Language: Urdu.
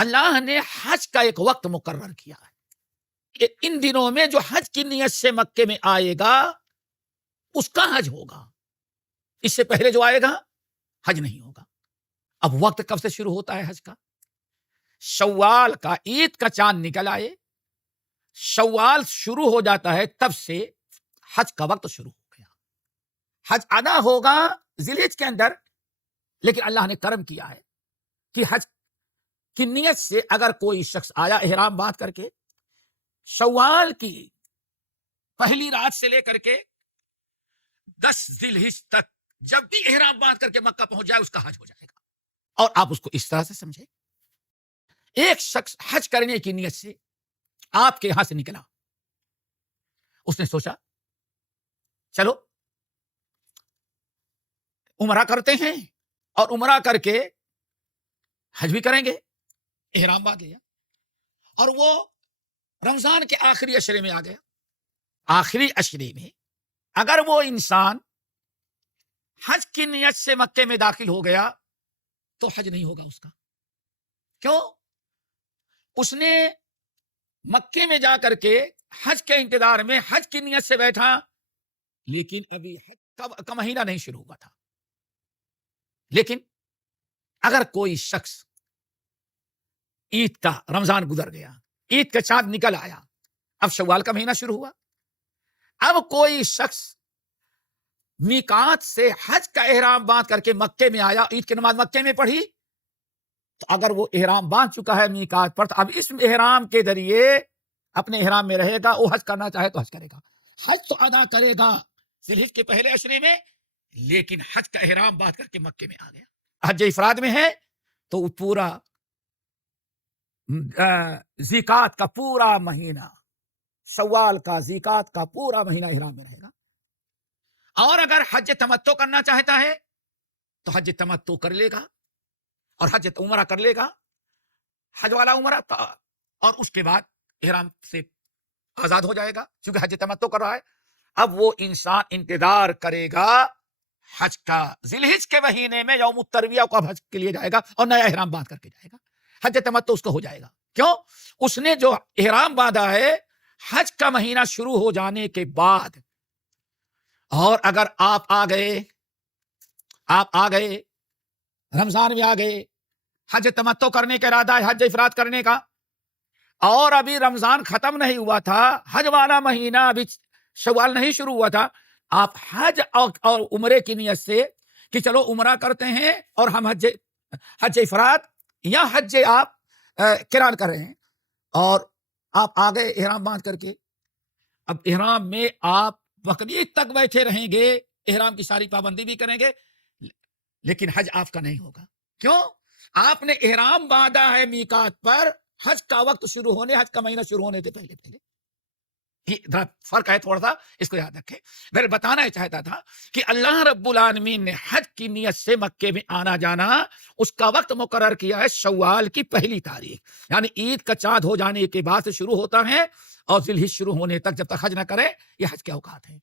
اللہ نے حج کا ایک وقت مقرر کیا ہے کہ ان دنوں میں جو حج کی نیت سے مکے میں آئے گا اس کا حج ہوگا، اس سے پہلے جو آئے گا حج نہیں ہوگا۔ اب وقت کب سے شروع ہوتا ہے حج کا؟ شوال کا عید کا چاند نکل آئے، شوال شروع ہو جاتا ہے، تب سے حج کا وقت شروع ہو گیا۔ حج ادا ہوگا ذی الحجہ کے اندر، لیکن اللہ نے کرم کیا ہے کہ حج کی نیت سے اگر کوئی شخص آیا احرام باندھ کر کے، شوال کی پہلی رات سے لے کر کے 10 ذی الحجہ تک جب بھی احرام باندھ کر کے مکہ پہنچ جائے اس کا حج ہو جائے گا۔ اور آپ اس کو اس طرح سے سمجھیں، ایک شخص حج کرنے کی نیت سے آپ کے یہاں سے نکلا، اس نے سوچا چلو عمرہ کرتے ہیں اور عمرہ کر کے حج بھی کریں گے، احرام باندھ لیا، اور وہ رمضان کے آخری عشرے میں آ گیا۔ آخری عشرے میں اگر وہ انسان حج کی نیت سے مکے میں داخل ہو گیا تو حج نہیں ہوگا اس کا۔ کیوں؟ اس نے مکے میں جا کر کے حج کے انتظار میں حج کی نیت سے بیٹھا، لیکن ابھی حج کا مہینہ نہیں شروع ہوا تھا۔ لیکن اگر کوئی شخص عید کا رمضان گزر گیا، عید کا چاند نکل آیا، اب شوال کا مہینہ شروع ہوا، اب کوئی شخص میقات سے حج کا احرام باندھ کر کے مکے میں آیا، عید کی نماز مکے میں پڑھی، تو اگر وہ احرام باندھ چکا ہے میقات پر، تو اب اس احرام کے ذریعے اپنے احرام میں رہے گا، وہ حج کرنا چاہے تو حج کرے گا، حج تو ادا کرے گا ذی الحجہ کے پہلے عشرے میں، لیکن حج کا احرام باندھ کر کے مکے میں آ گیا۔ حج افراد میں ہے تو پورا زیقات کا پورا مہینہ، شوال کا زیقات کا پورا مہینہ احرام میں رہے گا۔ اور اگر حج تمتع کرنا چاہتا ہے تو حج تمتع کر لے گا اور حج عمرہ کر لے گا، حج والا عمرہ، اور اس کے بعد احرام سے آزاد ہو جائے گا، کیونکہ حج تمتع کر رہا ہے۔ اب وہ انسان انتظار کرے گا حج کا، ذی الحجہ کے مہینے میں یوم الترویہ کو اب حج کے لیے جائے گا اور نیا احرام باندھ کر کے جائے گا، حج تمتع اس کو ہو جائے گا۔ کیوں؟ اس نے جو احرام باندھا ہے حج کا مہینہ شروع ہو جانے کے بعد، اور اگر آپ آ گئے رمضان میں آ گئے، حج تمتع کرنے کا ارادہ ہے، حج افراد کرنے کا، اور ابھی رمضان ختم نہیں ہوا تھا، حج والا مہینہ ابھی شوال نہیں شروع ہوا تھا، آپ حج اور عمرے کی نیت سے کہ چلو عمرہ کرتے ہیں اور ہم حج افراد یا حج آپ قران کر رہے ہیں، اور آپ آ گئے احرام باندھ کر کے، اب احرام میں آپ بقرعید تک بیٹھے رہیں گے، احرام کی ساری پابندی بھی کریں گے، لیکن حج آپ کا نہیں ہوگا۔ کیوں؟ آپ نے احرام باندھا ہے میقات پر، حج کا وقت شروع ہونے، حج کا مہینہ شروع ہونے سے پہلے یہ فرق ہے تھوڑا سا، اس کو یاد رکھیں۔ میں بتانا چاہتا تھا کہ اللہ رب العالمین نے حج کی نیت سے مکے میں آنا جانا، اس کا وقت مقرر کیا ہے شوال کی پہلی تاریخ، یعنی عید کا چاند ہو جانے کے بعد سے شروع ہوتا ہے، اور ذی الحجہ شروع ہونے تک جب تک حج نہ کرے، یہ حج کے اوقات ہیں۔